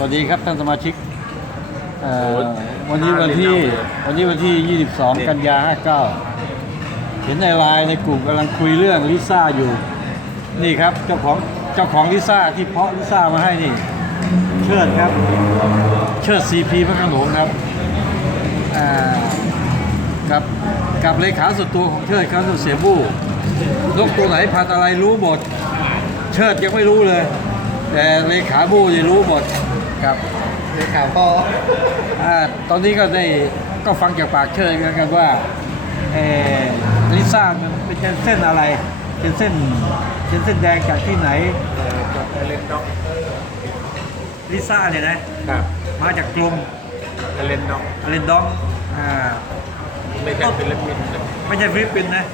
สวัสดีครับท่านสมาชิกเอ่อวันนี้วันที่วันนี้วันที่ 22 กันยา59 เห็นในไลน์ในกลุ่มกำลังคุยเรื่องลิซ่าอยู่ นี่ครับเจ้าของเจ้าของลิซ่าที่เพาะลิซ่ามาให้นี่ เชิดครับ เชิดซีพีพระโขนงครับอ่ากับกับเลขาส่วนตัวของเชิดครับเสียบู้นกตัวไหนพันธุ์อะไรรู้หมด เชิดยังไม่รู้เลย แต่เลขาบู้นี่รู้หมด ครับเลขาพ่ออาตอนนี้ก็ได้ก็ฟังจากปากเชิดกันกันว่าเออลิซ่ามันเป็นเส้นอะไรเป็นเส้นเป็นเส้นแดงจากที่ไหนเล่นด็อกลิซ่าเนี่ยนะครับมาจากกลุ่มเล่นด็อกเรนดองอ่าไม่ใช่ฟิลิปปินส์ไม่ใช่ฟิลิปปินส์นะ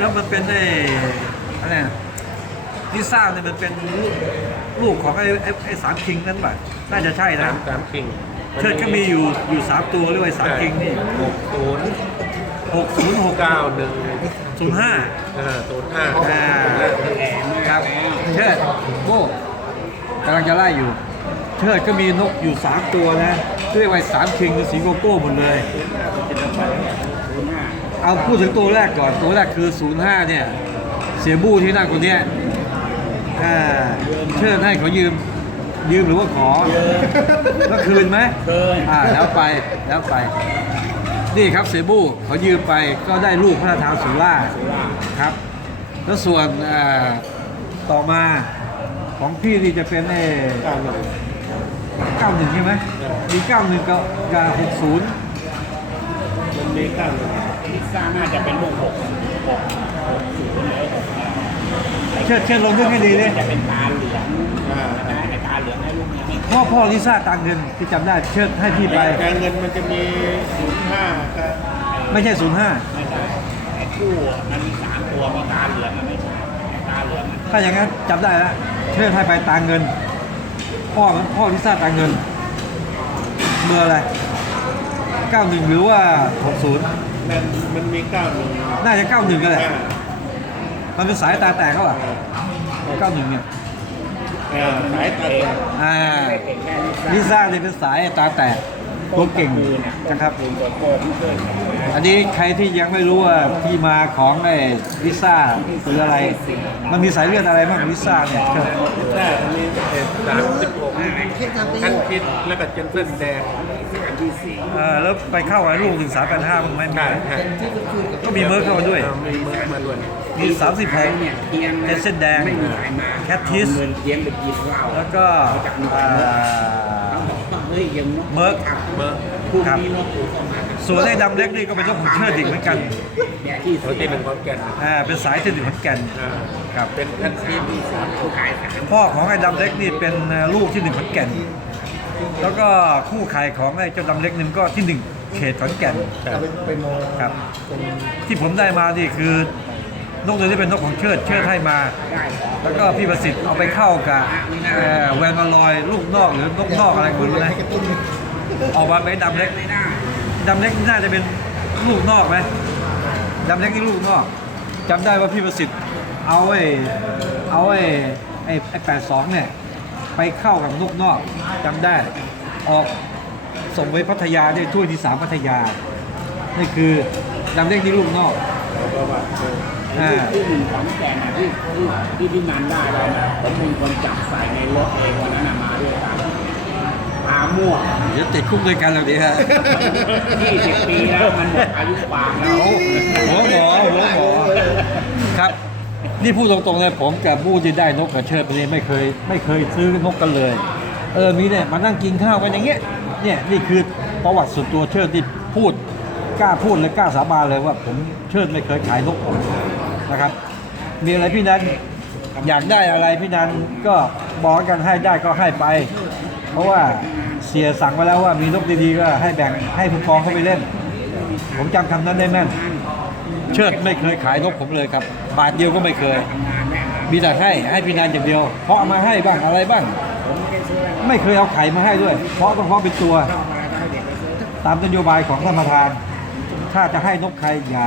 แล้วมันเป็นไอ้อะไรนะลิซ่าเนี่ยมันเป็น ลูกลูกของไอ้ไอ้ไอ้สามคิงนั่นป่ะน่าจะใช่นะสามสามคิงเชิดก็มีอยู่อยู่สามตัวเรียกว่าไอ้สามคิงนี่หกศูนย์หกศูนย์หกเก้าหนึ่งศูนย์ห้าเออศูนย์ห้าอ่าครับเชิดโก้กำลังจะไล่อยู่ เชิดก็มีนกอยู่3ตัวนะเรียกว่าสามคิงคือสีโกโก้หมดเลยเอาพูดถึงตัวแรกก่อนตัวแรกคือ 05 เนี่ย เสียบู้ที่นั่งคนเนี้ย อ่าเชิดให้เขายืม ยืมหรือว่าขอก็คืนไหมเคยอ่าแล้วไปแล้วไป นี่ครับเสียบู้เขายืมไปก็ได้ลูกพระราชทานสุราษฎร์ครับ แล้วส่วนอ่าต่อมาของพี่นี่จะเป็นไอ้เก้าหนึ่ง91ใช่ไหมมี91กับกับ60มันมีเก้าหนึ่งลิซ่าน่าจะเป็นลูกหกหกหกศูนย์หรือหกห้าเชิดเชิดลงเครื่องให้ดีเลยจะเป็นตาเหลืองอ่านะไอ้ตาเหลืองให้ลูกนี้ไม่พ่อพ่อลิซ่าตังเงินที่จำได้เชิดให้พี่ไปแต่เงินมันจะมีศูนย์ห้ากับไม่ใช่05ไม่ใช่ไอ้คู่อะมันมีสามตัวมีตาเหลืองอะไม่ใช่ไอ้ตาเหลืองอะถ้าอย่างนั้นจำได้แล้วเชิดให้ไปตังเงิน พ่อพ่อลิซ่าตังเงินเบอร์อะไร91หรือว่า60 มันมันมีเก้าหนึ่งน่าจะ91กันแหละ อ่า มันเป็นสายตาแตกเขาอะ91เนี่ยเออสายตาเองอ่าไม่เก่งแค่ลิซ่าลิซ่าเนี่ยเป็นสายตาแตกตัวเก่งนะครับคืนตัวโกงเกินอันนี้ใครที่ยังไม่รู้ว่าที่มาของไอ้ลิซ่าคืออะไร มันมีสายเลือดอะไรบ้างลิซ่าเนี่ยเชิญได้มันมีเอ่อสามสิบหกขั้นคิดแล้วก็เจนเส้นแดงที่สี่เออแล้วไปเข้าไอ้ลูกหนึ่งสามแปดห้ามันไหมใช่ใช่ก็มีเมิร์กเข้ามาด้วยเออมีเมิร์กมาด้วย มีสามสิบหกเนี่ยเทียงเป็นเส้นแดงไม่มีใครมาแคททิสเอาเงินเทียงไปกินเหล้าแล้วก็อ่าเขาบอกว่าเฮ้ยยังนกเมิร์กขับเมิร์กพรุ่งนี้นกถูกเข้ามาส่วนไอ้ดำเล็กนี่ก็เป็นนกของเชิดอีกเหมือนกันแดกที่เขาสี่ที่เป็นคอนแก่นอ่าเป็นสายเชิดอีกเหมือนกันอ่าครับเป็นขั้นคิดที่สามเขาขายสามพ่อของไอ้ดำเล็กนี่เป็นลูกที่หนึ่งขอนแก่นแล้วก็คู่ไข่ของไอ้เจ้าดำเล็กนึงก็ที่หนึ่งเขตขอนแก่นเป็นโมครับที่ผมได้มานี่คือ นกตัวนี้เป็นนกของเชิดเชิดให้มา แล้วก็พี่ประสิทธิ์เอาไปเข้ากับเอ่อแวนมาลอยลูกนอกหรือนกนอกอะไรคุณรู้นะออกมาเป็นดำเล็กไม่ได้ดำเล็กน่าจะเป็นลูกนอกไหมดำเล็กนี่ลูกนอกจำได้ว่าพี่ประสิทธิ์เอาไอ้เอาไอ้ไอ้ไอ้แปดสองเนี่ยไปเข้ากับนกนอกจำได้ออกส่งไปพัทยาได้ถ้วยที่สามพัทยานี่คือดำเล็กนี่ลูกนอก ประวัติเอออ่า ที่หนึ่งของแกนนะที่ที่ที่พี่นันได้แล้วนะผมเป็นคนจับใส่ในรถเองวันนั้นน่ะมาด้วยกันปลามั่วเดี๋ยวติดคุกด้วยกันแล้วดีฮะ ยี่สิบปีแล้วมันหมดอายุความแล้ว หัวหมอหัวหมอครับ นี่พูดตรงๆเลยผมกับผู้ที่ได้นกกับเชิดไปนี่ไม่เคย ไม่เคยซื้อนกกันเลย เออมีเนี่ยมานั่งกินข้าวกันอย่างเงี้ยเนี่ยนี่คือประวัติส่วนตัวเชิดที่พูด กล้าพูดและกล้าสาบานเลยว่าผมเชิดไม่เคยขายนกผมนะครับ มีอะไรพี่นันอยากได้อะไรพี่นันก็บอกกันให้ได้ก็ให้ไป เพราะว่าเสียสั่งมาแล้วว่ามีนกดีๆก็ให้แบ่งให้ผู้กองเข้าไปเล่น ผมจำคำนั้นได้แม่น เชิดไม่เคยขายนกผมเลยครับ บาทเดียวก็ไม่เคย มีแต่ให้ให้พี่นันอย่างเดียวเพราะเอามาให้บ้างอะไรบ้าง ไม่เคยเอาไข่มาให้ด้วย เพราะต้องเพาะเป็นตัว ตามนโยบายของท่านประธาน ถ้าจะให้นกใครอย่า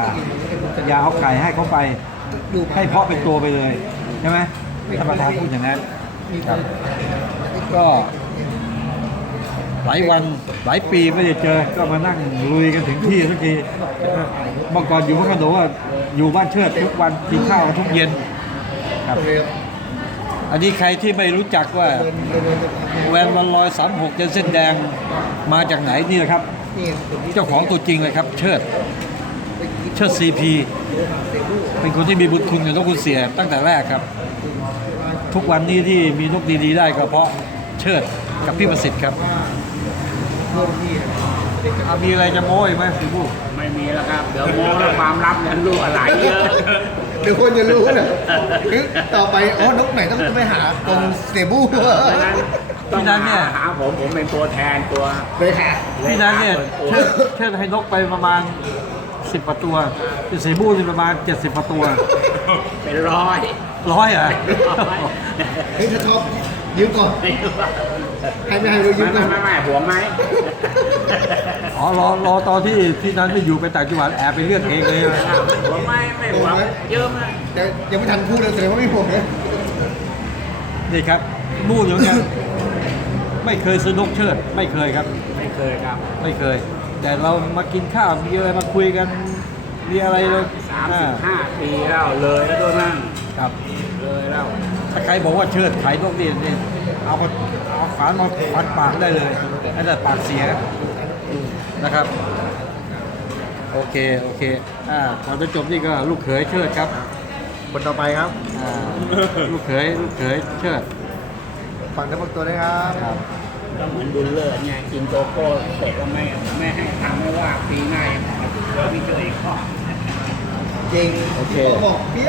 อย่าเอาไข่ให้เขาไปให้เพาะเป็นตัวไปเลยใช่ไหมท่านประธานพูดอย่างนั้นครับก็หลายวันหลายปีไม่ได้เจอ ก็มานั่งลุยกันถึงที่สักทีเมื่อก่อนอยู่พักกระโดว่าอยู่บ้านเชิดทุกวันกินข้าวกันทุกเย็นครับ อันนี้ใครที่ไม่รู้จักว่าแวนวันลอยสามหกเจนเส้นแดงมาจากไหนนี่นะครับ เจ้าของตัวจริงเลยครับ เชิด เชิดซีพีเป็นคนที่มีบุญคุณกับนกคุณเสียตั้งแต่แรกครับ ทุกวันนี้ที่มีนกดีๆได้ก็เพราะเชิดกับพี่ประสิทธิ์ครับอะมีอะไรจะโม้อีกไหมพี่ผู้ไม่มีแล้วครับ เดี๋ยวโม้แล้วความลับเนี่ยรู้อะไรเยอะเดี๋ยวคนจะรู้นะคือต่อไปอ๋อนกไหนต้องไปหาตรงเซบู เพราะฉะนั้นต้องพี่นั้นเนี่ยหาผมผมเป็นตัวแทนตัวไปหาพี่นั้นเนี่ยเชิดเชิดให้นกไปประมาณสิบประตัวพี่สีบูนี่ประมาณเจ็ดสิบประตัวเป็นร้อยร้อยเหรอะเฮ้ยถ้าชอบยืมก่อนให้ไม่ให้เรายืไม่มก่ไม่อนไม่ไม่หัวไหม อ๋อรอรอตอนที่ที่นั้นไม่อยู่ไปต่างจังหวัดแอบไปเลือกเองเลยนะหัวไหมไม่หัวเยอะมากแต่ยังไม่ทันพูดเลยแสดงว่าไม่ห่วงเลยนี่ครับมู่เหมือนกัน ไม่เคยซื้อนกเชิด ไม่เคยครับ ไม่เคยครับ ไม่เคย แต่เรามากินข้าวมีอะไรมาคุยกันมีอะไรเลยสามอ่สิบห้าปีแล้วเลยแล้วด้วยนั่งครับเลยแล้วถ้าใครบอกว่าเชิดขายนกนี่นี่เอามาเอาขานมาฟันปากได้เลยให้แต่ปากเสียนะครับโอเค โอเค อ่าก่อนจะจบนี่ก็ลูกเขยเชิดครับ คนต่อไปครับอ่าลูกเขย ลูกเขยเชิด ฝั่งทั้งหมดตัวด้วยครับครับ ก็เหมือนบุญเลิศไงกินโกโก้เสร็จแล้วไม่ไม่ให้ทำไม่ว่าปีหน้ายังขอพี่ช่วยอีกข้อจริงโอเค บอกเปี้ย